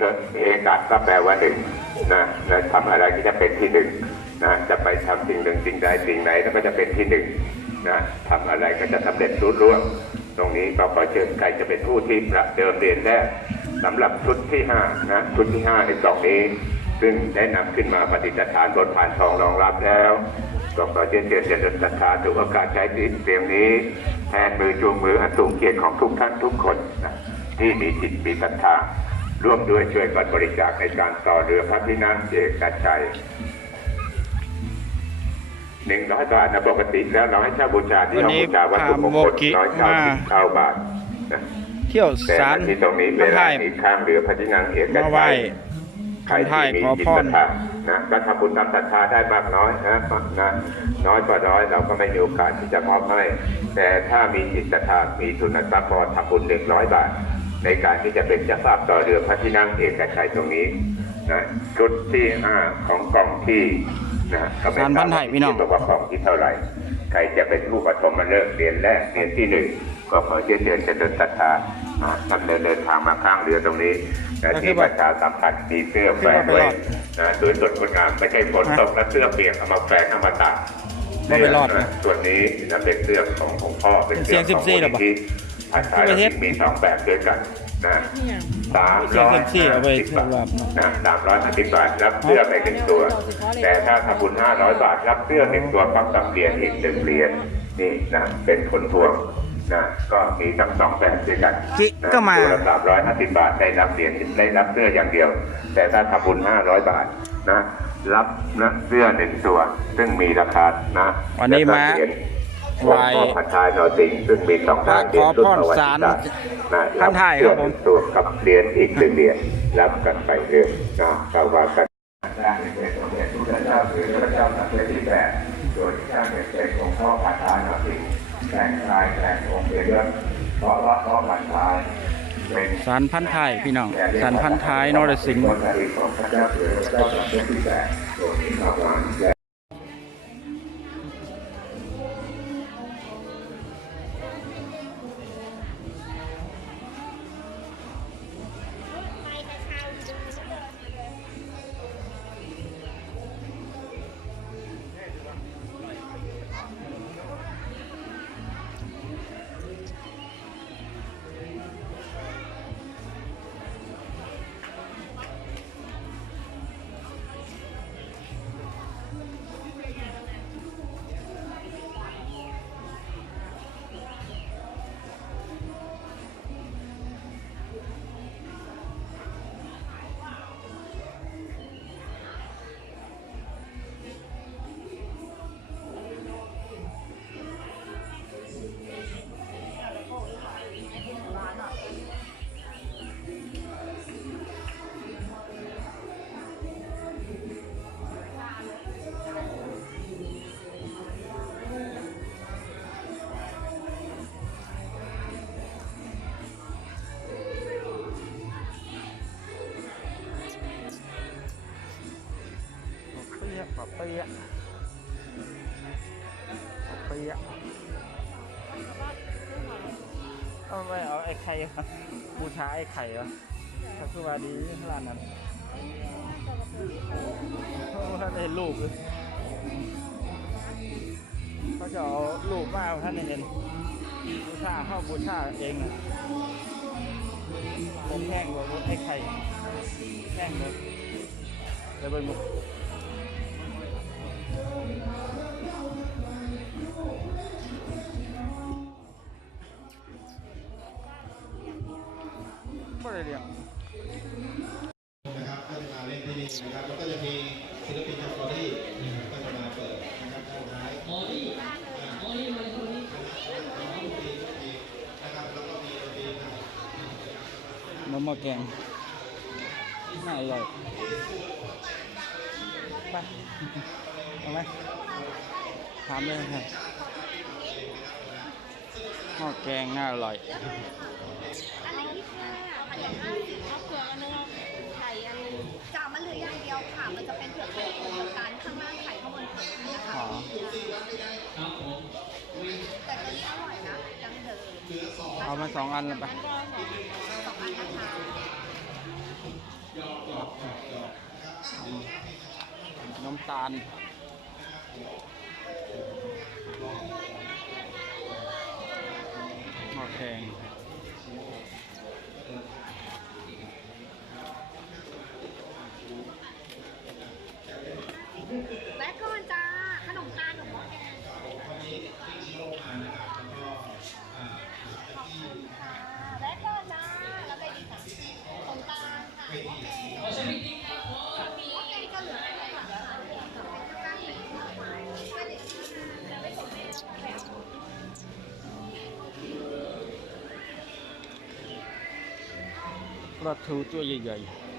เกิดเอกาก็แปลว่าหนึ่งนะนะทำอะไรที่จะเป็นที่หนึ่งนะจะไปทำสิ่งหนึ่งสิ่งใดสิ่งไหนแล้วก็จะเป็นที่หนึ่งนะทำอะไรก็จะสำเร็จรุ่ร่วงตรงนี้ก็ขอเชิญใครจะเป็นผู้ที่ประเดิมเรียนแรกสำหรับชุดที่ห้านะชุดที่ห้าในกล่องนี้ ซึ่งได้นำขึ้นมาปฏิสถานบนผ่านทองรองรับแล้วก็ขอเชิญเชิญเจริญศรัทธาถือโอกาสใช้ที่เตรียมนี้แทนมือจูงมืออันสูงเกียรติของทุกท่านทุกคนนะที่มีจิตมีศรัทธา ร่วมด้วยช่วยกันบริจาคในการต่อเรือพระที่นั่งเอกชัยหนึ่งร้อยบาทนะปกติแล้วเราให้เช่าบูชาที่วันเรานี้บูชาวัตถุมงคลพาโมกิร้อยเก้าสิบมาเก้าบาทนะเที่ยวแต่สารที่ตรงนี้เวพระลาไทยอีกข้างเรือพระที่นั่งเอกมาไหว้ชัยใครพระไทที่ยมีขอจิตพศรรัทธานะก็ทำบุญทำศรัทธาได้มากน้อยนะนะน้อยกว่าน้อยเราก็ไม่มีโอกาสที่จะมอบให้แต่ถ้ามีจิตศรัทธามีทุนทรัพย์พอทำบุญหนึ่งร้อยบาท ในการที่จะเป็นเจ้าภาพต่อเรือพระที่นั่งเอกชัยตรงนี้นะชุดที่ห้าของกล่องที่นะก็ไม่สารพันไทยพี่น้องที่บอกว่ากล่องที่เท่าไหร่ ใครจะเป็นผู้ปฐมมาเลิกเรียนแรกเรียนที่หนึ่งก็ขอเชิญเชิญเจริญศรัทธาอ่าท่านเดินเดินทางมาข้างเรือตรงนี้นะที่ประชาสัมพันธ์มีเสื้อแฝงไว้นะโดยสดงดงามไม่ใช่ฝนตกแล้วเสื้อเปียกเอามาแฝงเอามาตากไม่ไปรอดนะส่วนนี้นะเป็นเสื้อของของพ่อเป็นเสื้อของเสียง14หรอปะที่ อาชาที่ประเทศมีสองแบบด้วยกันนะสามเสียร้งอย14เอาไปสิบบาทเทียบกับนะสามร้อยห้าสิบบาทรับเสื้อไปหนึ่งตัว แต่ถ้าทำบุญห้าร้อยบาทรับเสื้อหนึ่งตัวพร้อมกับเหรียญอีกหนึ่งเหรียญนี่นะเป็นผลพวงนะก็มีทั้งสองแบบด้วยกันจินะก็มาตัวละสามร้อยห้าสิบบาทได้รับเหรียญได้รับเสื้ออย่างเดียว แต่ถ้าทำบุญห้าร้อยบาทนะรับนะเสื้อหนึ่งตัว ซึ่งมีราคานะวันนี้มา แล้วก็เหรียญไหว้หลวงพ่อพันท้ายนอสิงห์ซึ่งมีสองด้านเหรียญรุ่นประวัติศาสตร์นะพันท้ายครับผมตัวกับเหรียญอีกหนึ่งเหรียญรับกันไปเรื่อยนะก็ว่ากันได้เป็นสมเด็จพระเจ้าหรือพระเจ้าสังเวชที่แปดโดยที่ท่านเป็นหลวงพ่อพันท้ายนอสิงห์แต่งกายแต่งองค์เยอะเพราะว่าพ่อพันท้ายเป็นสารพันท้ายพี่น้องสารพันท้ายนรสิงห์ เปียกเปียกเปียกเอาไปเอาไอ้ไข่ครับบูชาไอ้ไข่เหรอถ้าคือว่าดีร้านนั้นเพราะว่าท่านเห็นรูปเลยเขาจะเอารูปมาท่านเห็นบูชาเข้าบูชาเองนะผมแห้งกว่าไอ้ไข่แห้งเลยเดี๋ยวไปบุก เล่นที่นี่นะครับแล้วก็จะมีศิลปินจากฟอรี่นะครับก็จะมาเปิดนะครับด้านท้ายฟอรี่ฟอรี่มาฟอรี่นะครับแล้วก็มีดนตรีไทยน้ำมะแกงน่าอร่อยไปเอาไหมถามเลยครับหม้อแกงน่าอร่อย เอามาสองอันล้วไปน้ำตาลหม้อแกง ปลาทูตัวใหญ่ๆ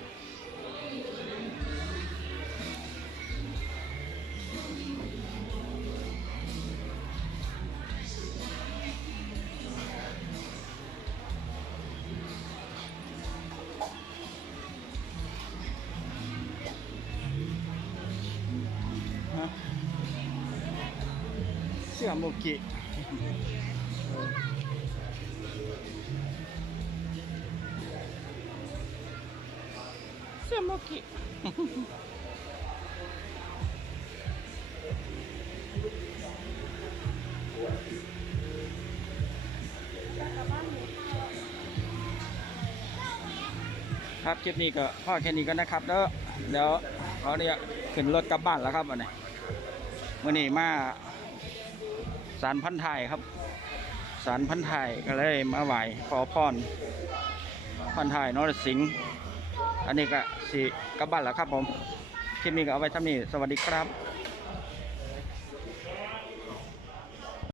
ฮะเสียโมกิ เสี่ยโมกิครับคลิปนี้ก็พ่อแค่นี้ก็นะครับแล้วเดี๋ยวเขาเนี่ยขึ้นรถกลับบ้านแล้วครับวันนี้มื่อนี้มาสารพันธ์ไทยครับ สารพันธ์ไทยก็เลยมาไหวขอพรพันธ์ไทยนรสิงห์ อันนี้ก็สีกลับบ้านแล้วครับผมคลิปนี้ก็เอาไว้ท่านี้สวัสดีครับ